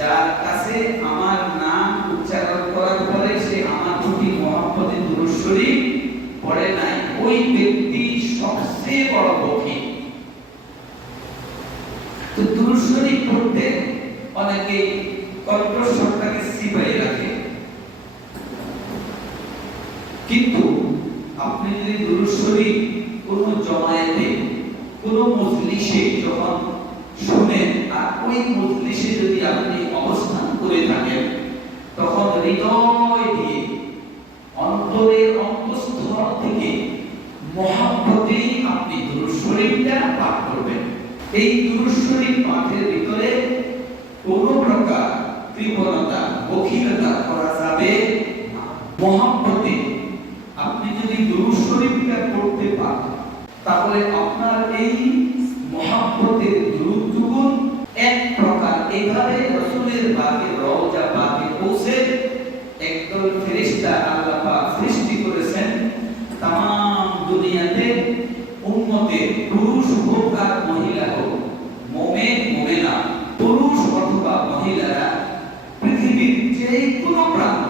যার কাছে আমার নাম উচ্চারণ করার পরে সে আমার প্রতি মহাপদে দুরস্বরী পড়ে নাই। ওই ব্যক্তি সবচেয়ে বড় পক্ষী তো দুরস্বরী পড়তে এই দুরুশরী পাঠের ভিতরে কোন প্রকার কৃপণতা বখিলতা করা যাবে মহাপতি আপনি যদি দুরুশ্বরীটা করতে পারেন, তাহলে veio tudo obra.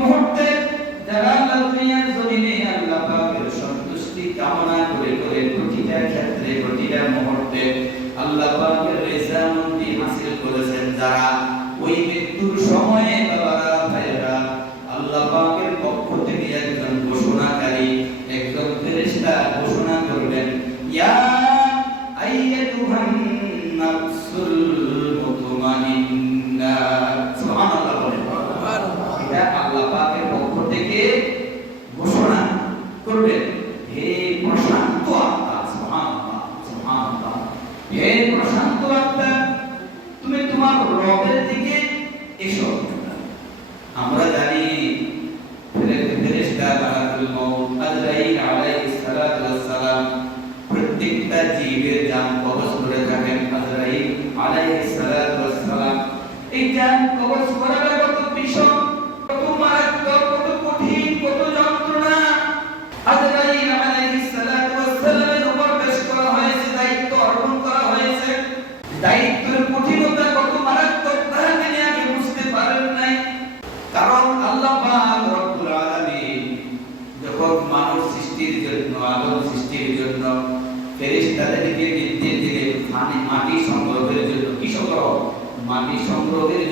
মুহূর্তে যারা আল্লাহ দুনিয়ার জমিনে আল্লাহ পাকের সন্তুষ্টি কামনা করে করে প্রতিটা ক্ষেত্রে, প্রতিটা মুহূর্তে আল্লাহ পাকের রেজামন্দি হাসিল করেছেন, যারা হে প্রশান্ত আত্মা তুমি তোমার রবের দিকে এসো। তাদেরকে মাটি সংগ্রহের জন্য কি মাটি সংগ্রহের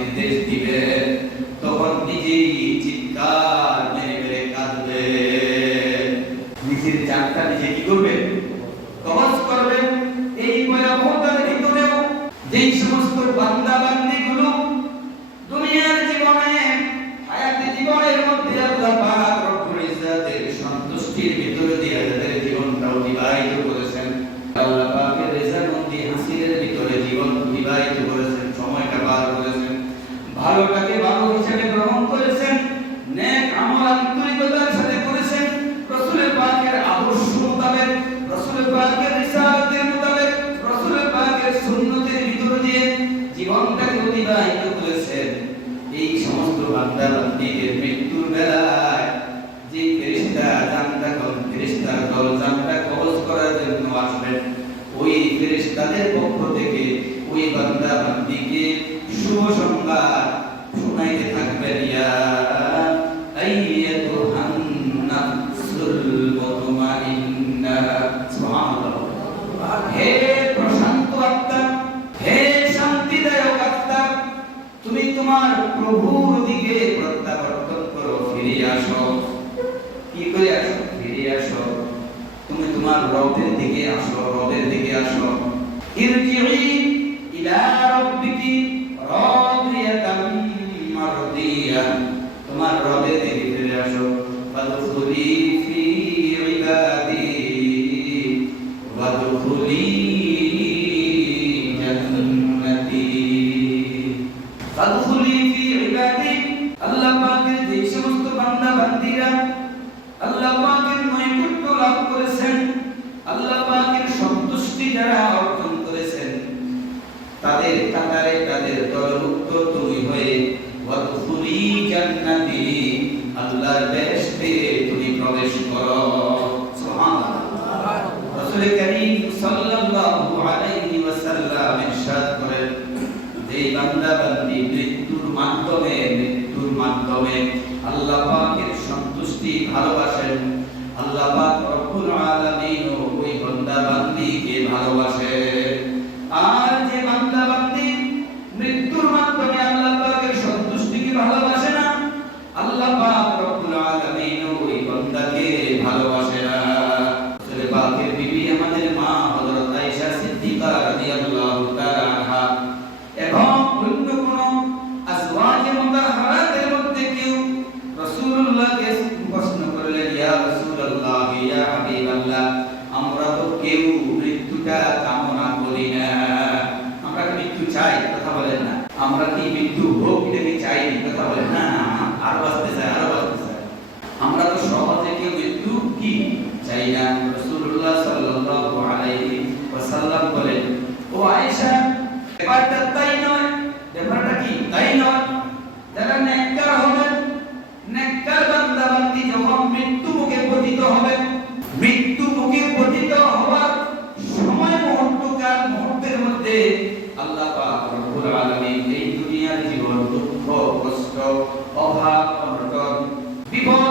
নির্দেশ দিবেন। তখন নিজেই মৃত্যুর বেলায় যে ফেরেশতা জানতা কল ফেরেশতার দল করার জন্য ওই ফেরেশতাদের পক্ষ থেকে ওই বান্দা আসো, কি করে আসো? ফিরে আসো। তুমি তোমার রবের দিকে আসো রদের দিকে আসো। ইরজিই তাদের কাতারে তাদের দলভুক্ত তুমি হয়ে ওয়াদখুলি জান্নাতি আল্লাহর বেশ ব্যাপারটা তাই নয়, ব্যাপারটা কি? তাই নয়। যারা নেককার হবেন নেককার বান্দা বান্দি যখন মৃত্যু মুখে পতিত হবেন মৃত্যু মুখে পতিত হওয়ার সময় মুহূর্তকার মুহূর্তের মধ্যে আল্লাহ পাক রব্বুল আলামিন এই দুনিয়ার জীবন দুঃখ, কষ্ট, অভাব, অনটন, বিপদ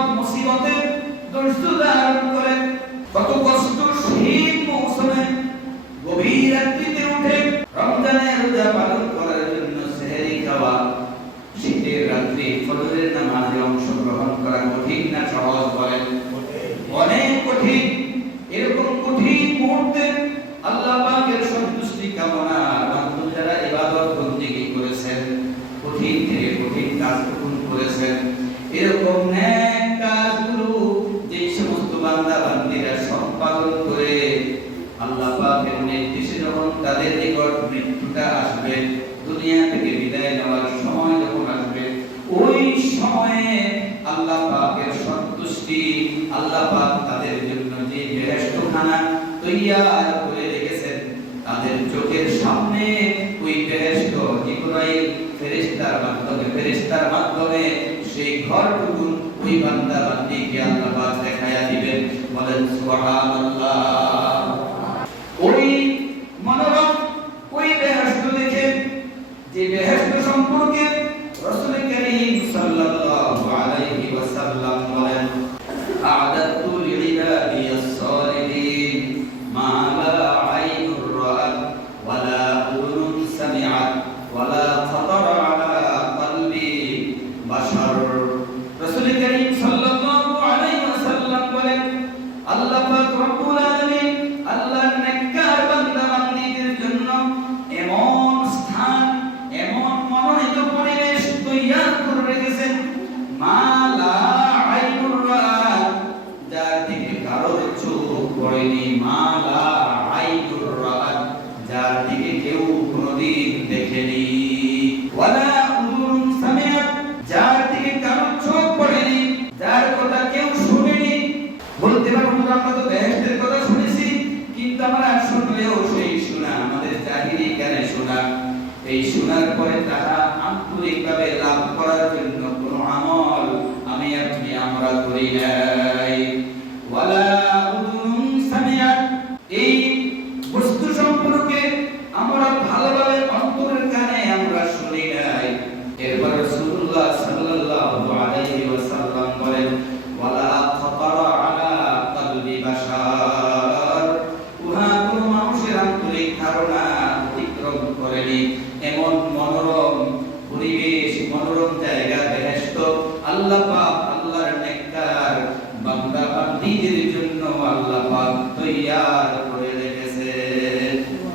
acordei, teria acordei em por exemplo, ফেরেশতার মাধ্যমে ফেরেশতার মাধ্যমে সেই ঘরটুকু ওই বান্দা বান্দিকে আল্লাহ পাক দিবেন। বলেন সুবহানাল্লাহ। ওই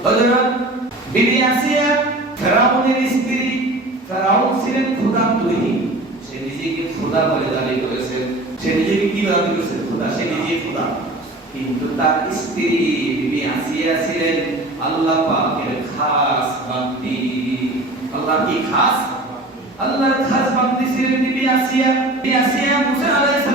হযরত বিবি আসিয়া ফেরাউনের স্ত্রী ফেরাউন ছিলেন খোদা তুহি সে নিজেকে খোদা বলে দাবি করেছেন সে নিজেকে কি দাবি করেছেন খোদা সে নিজে খোদা কিন্তু তার স্ত্রী বিবি আসিয়া ছিলেন আল্লাহ পাকের খাস বান্দি আল্লাহ কি খাস? আল্লাহর খাস বান্দি ছিলেন বিবি আসিয়া। বিবি আসিয়া মুসা আলাইহিস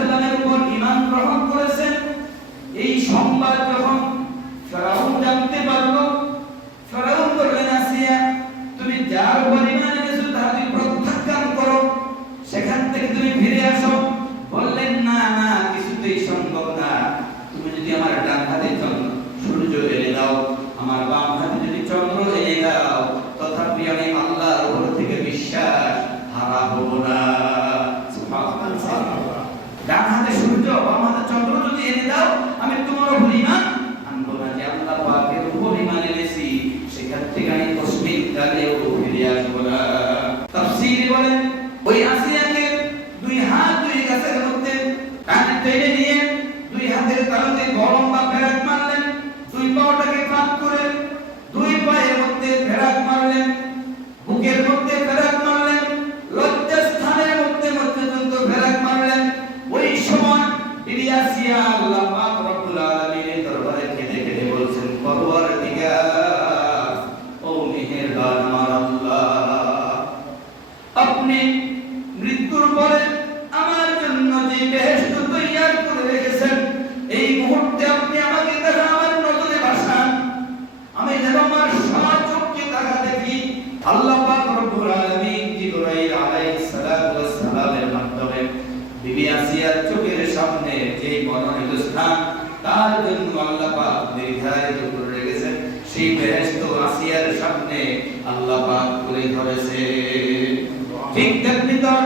স্থান তার জন্য আল্লাহ পাক নির্ধারিত করে রেখেছেন। সেই বেহেশত আসিয়ার সামনে আল্লাহ পাক তুলে ধরেছে। ঠিক তেমনি তার